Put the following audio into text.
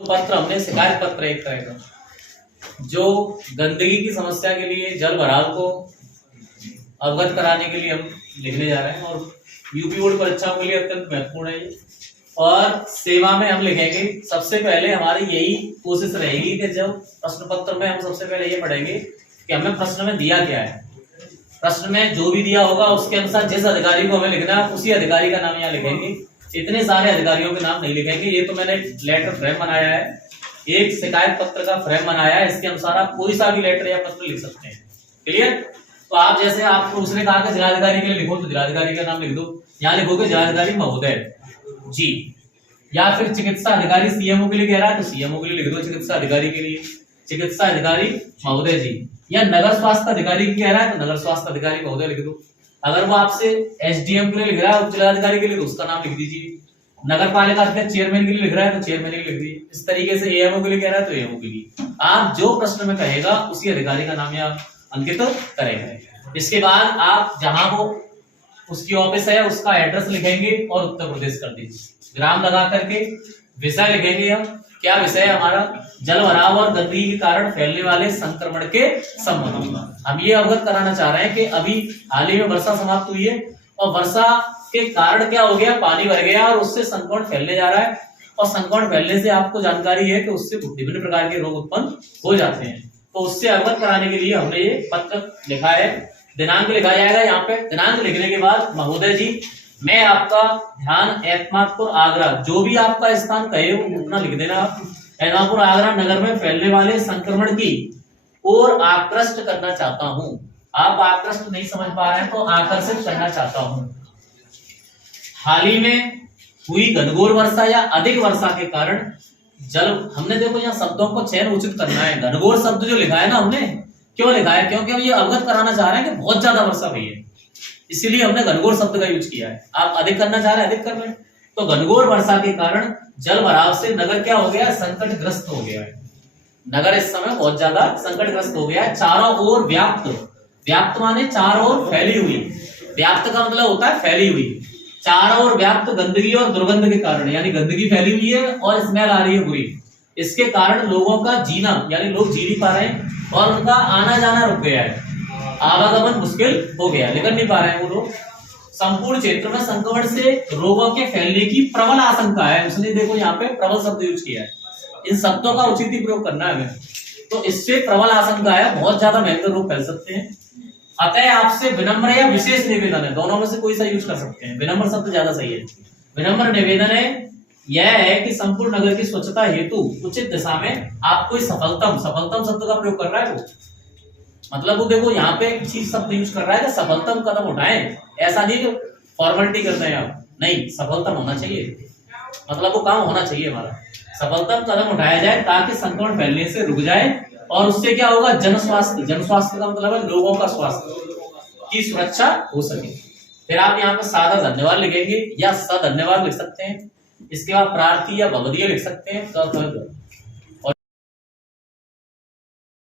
पत्र हमने शिकायत पत्र एक तरह का जो गंदगी की समस्या के लिए जल भराव को अवगत कराने के लिए हम लिखने जा रहे हैं और यूपी बोर्ड परीक्षाओं के लिए अत्यंत महत्वपूर्ण है ये। और सेवा में हम लिखेंगे सबसे पहले हमारी यही कोशिश रहेगी कि जब प्रश्न पत्र में हम सबसे पहले ये पढ़ेंगे कि हमें प्रश्न में दिया क्या है। प्रश्न में जो भी दिया होगा उसके अनुसार जिस अधिकारी को हमें लिखना है उसी अधिकारी का नाम यहाँ लिखेंगे। इतने सारे अधिकारियों के नाम नहीं लिखेंगे। ये तो मैंने लेटर फ्रेम बनाया है, एक शिकायत पत्र का फ्रेम बनाया है, इसके अनुसार आप कोई सा भी लेटर या पत्र लिख सकते हैं। क्लियर? तो आप जैसे आपको उसने कहा कि जिलाधिकारी के लिए लिखो तो जिलाधिकारी का नाम लिख दो, यहाँ लिखोगे जिलाधिकारी महोदय जी, या फिर चिकित्सा अधिकारी सीएमओ के लिए कह रहा है तो सीएमओ के लिए लिख दो चिकित्सा अधिकारी के लिए चिकित्सा अधिकारी महोदय जी, या नगर स्वास्थ्य अधिकारी की कह रहा है तो नगर स्वास्थ्य अधिकारी महोदय लिख दो। अगर वो आपसे एसडीएम के लिए लिख रहा है जिलाधिकारी के लिए तो उसका नाम लिख दीजिए। नगर पालिका के चेयरमैन के लिए लिख रहा है तो चेयरमैन के लिए लिख दीजिए। इस तरीके से एएमओ के लिए कह रहा है तो एएमओ के लिए आप जो प्रश्न में कहेगा उसी अधिकारी का नाम यहाँ अंकित करेंगे। इसके बाद आप जहां वो उसकी ऑफिस है उसका एड्रेस लिखेंगे और उत्तर प्रदेश कर दीजिए, ग्राम लगा करके विषय लिखेंगे। हम क्या विषय है हमारा? जल भराव और गंदगी के कारण फैलने वाले संक्रमण के संबंध में हम ये अवगत कराना चाह रहे हैं कि अभी हाल ही में वर्षा समाप्त हुई है और वर्षा के कारण क्या हो गया, पानी भर गया और उससे संक्रमण फैलने जा रहा है और संक्रमण फैलने से आपको जानकारी है कि उससे विभिन्न प्रकार के रोग उत्पन्न हो जाते हैं। तो उससे अवगत कराने के लिए हमने ये पत्र लिखा है। दिनांक लिखा जाएगा यहाँ पे। दिनांक लिखने के बाद महोदय जी मैं आपका ध्यान एतमादपुर आगरा, जो भी आपका स्थान कहे वो उतना लिख देना। एतमादपुर आगरा नगर में फैलने वाले संक्रमण की ओर आकृष्ट करना चाहता हूं। आप आकृष्ट नहीं समझ पा रहे हैं तो आकर्षित करना चाहता हूं। हाल ही में हुई घनघोर वर्षा या अधिक वर्षा के कारण जल, हमने देखो यहाँ शब्दों को चयन उचित करना है। घनघोर शब्द जो लिखा है ना हमने, क्यों लिखा है? क्योंकि हम ये अवगत कराना चाह रहे हैं कि बहुत ज्यादा वर्षा हुई है, इसीलिए हमने घनघोर शब्द का यूज किया है। आप अधिक करना चाह रहे हैं, अधिक कर लें। तो घनघोर वर्षा के कारण जल भराव से नगर क्या हो गया? संकटग्रस्त हो गया है। नगर इस समय बहुत ज्यादा संकटग्रस्त हो गया है। चारों ओर व्याप्त, व्याप्त माने चारों ओर फैली हुई, व्याप्त का मतलब होता है फैली हुई। चारों ओर व्याप्त गंदगी और दुर्गंध के कारण, यानी गंदगी फैली हुई है और स्मेल आ रही है बुरी। इसके कारण लोगों का जीना, यानी लोग जी नहीं पा रहे हैं और उनका आना जाना रुक गया है, आवागमन मुश्किल हो गया, निकल नहीं पा रहे हैं वो लोग। संपूर्ण क्षेत्र में संक्रमण से रोगों के फैलने की प्रबल आशंका है। उसने देखो यहाँ पे प्रबल शब्द यूज किया है। इन शब्दों का उचित ही प्रयोग करना है हमें। तो इससे प्रबल आशंका है, बहुत ज्यादा भयंकर रोग फैल सकते हैं। अतः आपसे विनम्र या विशेष निवेदन है, दोनों में से कोई सा यूज कर सकते हैं। विनम्र शब्द ज्यादा सही है। विनम्र निवेदन है यह है कि संपूर्ण नगर की स्वच्छता हेतु उचित दिशा में आप कोई सफलतम शब्द का प्रयोग कर रहा है वो, मतलब वो देखो यहाँ पे एक चीज शब्द यूज कर रहा है कि सफलतम कदम उठाएं। ऐसा नहीं कि फॉर्मेलिटी करते हैं आप, नहीं, सफलतम होना चाहिए, मतलब वो काम होना चाहिए हमारा। सफलतम कदम उठाया जाए ताकि संक्रमण फैलने से रुक जाए और उससे क्या होगा? जन स्वास्थ्य, जन स्वास्थ्य का मतलब है लोगों का स्वास्थ्य की सुरक्षा हो सके। फिर आप यहाँ पे सादा धन्यवाद लिखेंगे या सधन्यवाद लिख सकते हैं। इसके बाद प्रार्थी या भगवदीय लिख सकते हैं।